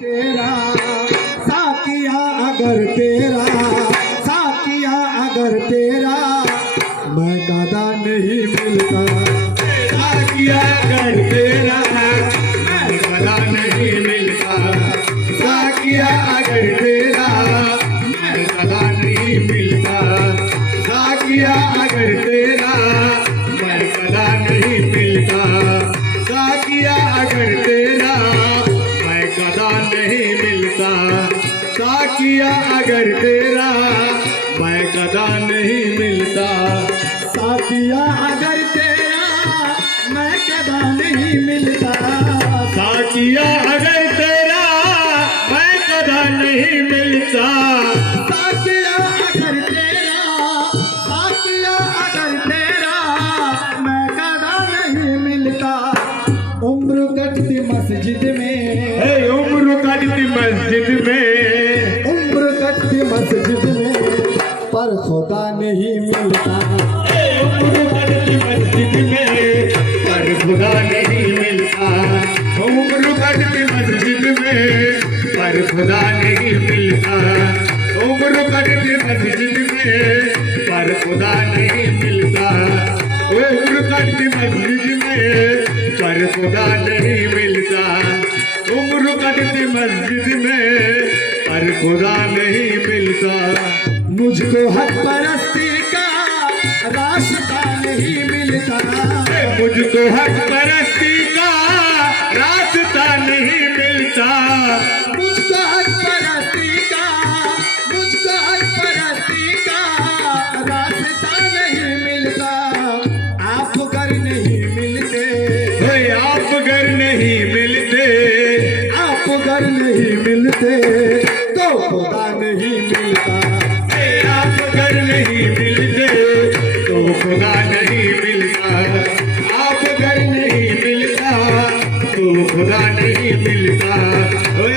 तेरा साकिया अगर तेरा साकिया अगर तेरा मैं गदा नहीं मिलता। साकिया अगर तेरा मैं गदा नहीं मिलता। साकिया अगर तेरा मैं गदा नहीं मिलता। साकिया अगर तेरा मैं गदा नहीं मिलता। साकिया अगर तेरा मैं गदा नहीं मिलता। साकिया अगर तेरा मैं गदा नहीं मिलता। साकिया अगर तेरा मैं गदा नहीं मिलता। साकिया अगर तेरा मैं गदा नहीं मिलता। साकिया अगर तेरा साकिया अगर तेरा मैं गदा नहीं मिलता। उम्र कटती मस्जिद में उम्र कटती मस्जिद में। उम्र कटती मस्जिद में पर खुदा नहीं मिलता। उम्र कटती मस्जिद में पर खुदा नहीं मिलता। उम्र कटती मस्जिद में पर खुदा नहीं मिलता। उम्र कटती मस्जिद में पर खुदा नहीं मिलता। उम्र कटती मस्जिद में पर खुदा नहीं मिलता। उम्र कटती मस्जिद में पर खुदा नहीं मिलता। मुझको हक परस्ती का रास्ता नहीं मिलता। मुझको हक परस्ती का रास्ता नहीं मिलता। मुझको हक परस्ती का मुझको हक परस्ती का रास्ता नहीं मिलता। आप घर नहीं मिलते आप घर नहीं मिलते। आप घर नहीं मिलते तो खुदा नहीं मिलता। आप घर नहीं मिलते तो खुदा नहीं मिलता। आप घर नहीं मिलता तो खुदा नहीं मिलता।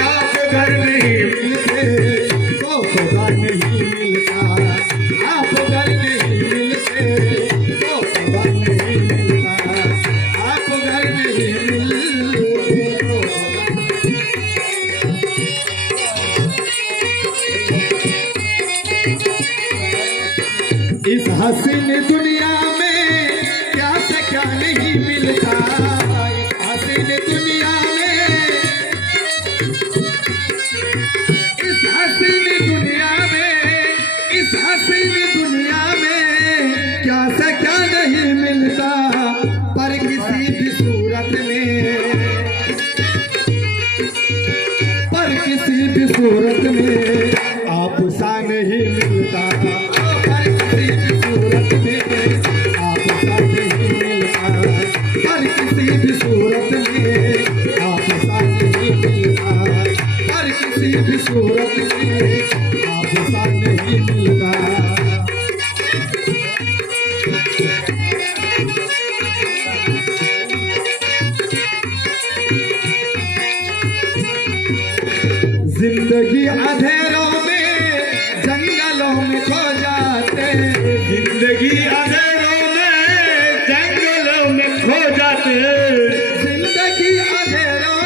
आप घर नहीं मिलते तो खुदा नहीं मिलता। आप घर नहीं मिलते तो खुदा नहीं मिलता। आप घर नहीं मिलते तो इस हसीन दुनिया में क्या से क्या नहीं मिलता। इस हसीन दुनिया में इस हसीन दुनिया में इस हसीन दुनिया में क्या से क्या नहीं मिलता। पर किसी भी सूरत में पर किसी भी सूरत में आप सा नहीं मिलता। पर किसी भी सूरत में आप सा नहीं मिलता। पर किसी भी सूरत में आप सा नहीं मिलता। पर किसी भी सूरत में आप सा नहीं मिलता। जिंदगी अंधेरों में जंगलों में खो जाते। जिंदगी अंधेरों में जंगलों में खो जाते। जिंदगी अंधेरों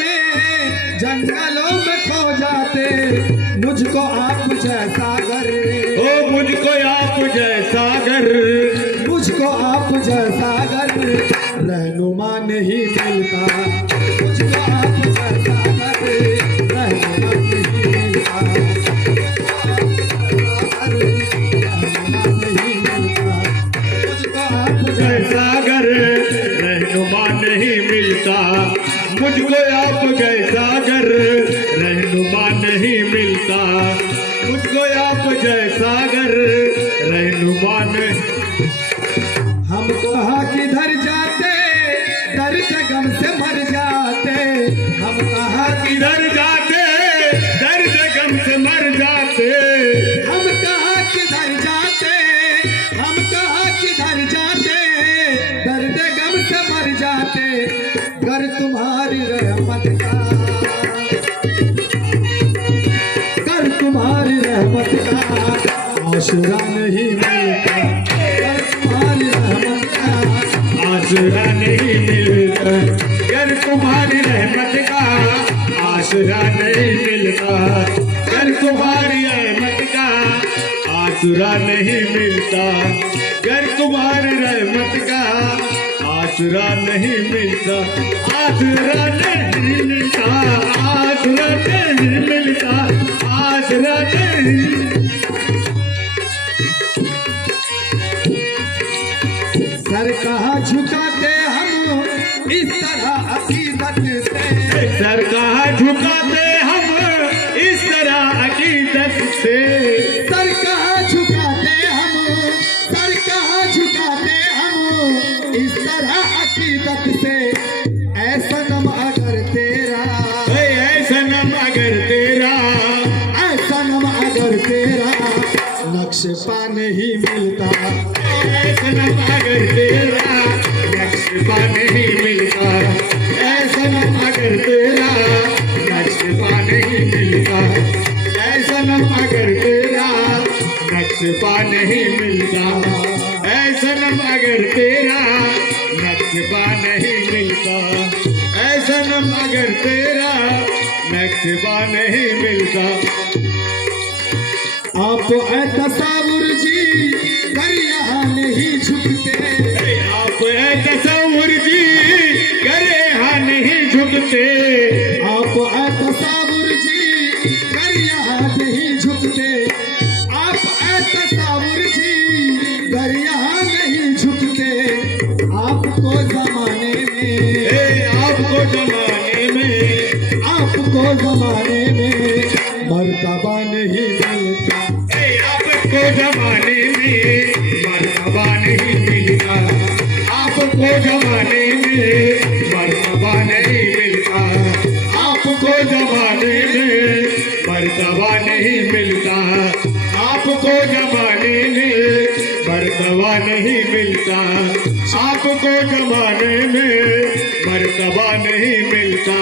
में जंगलों में खो जाते। मुझको आप जैसा घर मुझको आप जैसा घर मुझको आप जैसा घर रहनुमा नहीं मिलता। मुझको आप जैसा घर रहनुमा नहीं मिलता। रहनुमा नहीं मिलता। मुझको आप जैसा घर रहनुमा नहीं मिलता। मुझको आप जैसा घर रहनुमा नहीं मिलता। मुझको आप जैसा घर रहनुमा नहीं। हम कहाँ किधर जाते दर्द गम से मर जाते। हम कहाँ किधर जाते दर्द गम से मर जाते। हम कहाँ किधर जाते हम कहाँ किधर जाते दर्द गम से मर जाते। घर तुम्हारी रहमत का घर तुम्हारी रहमत का आसरा नहीं मिलता। घर तुम्हारी रहमत का आसरा नहीं मिलता। घर तुम्हारी रहमत का आसरा नहीं मिलता, गर तुम्हारी रहमत का आसरा नहीं मिलता, गर तुम्हारी रहमत का आसरा नहीं मिलता, आसरा नहीं मिलता, आसरा नहीं मिलता, आसरा नहीं। सर कहाँ झुकाते हम इस तरह अकीदत से, सर कहाँ झुकाते हम इस तरह अकीदत से, सर कहाँ झुकाते हम, सर कहाँ झुकाते हम इस तरह अकीदत से। ऐ सनम अगर तेरा, ऐ सनम अगर तेरा, ऐ सनम अगर तेरा नक्श पा नहीं मिलता, ऐ सनम अगर तेरा नक्श पा नहीं मिलता, ऐ सनम अगर तेरा नक्श पा नहीं मिलता, ऐ सनम अगर तेरा नक्श पा नहीं मिलता, ऐ सनम अगर तेरा नक्श पा नहीं मिलता, ऐ सनम अगर तेरा नक्श पा नहीं मिलता। आप ऐ तसावुर जी कर यहाँ नहीं झुकते, आप ऐ तसव्वुर जी करे हाँ नहीं झुकते, आप ऐ तसावुर जी कर यहाँ नहीं झुकते, आप ऐ तसावुर जी कर यहाँ नहीं झुकते। आपको जमाने में, आपको जमाने में, आपको जमाने में मर्तबा नहीं मिलता, आपको जमाने में मर्तबा नहीं मिलता, आपको जमाने में मर्तबा नहीं मिलता, आपको जमाने में मर्तबा नहीं मिलता, आपको जमाने में मर्तबा नहीं मिलता, आपको जमाने में मर्तबा नहीं मिलता।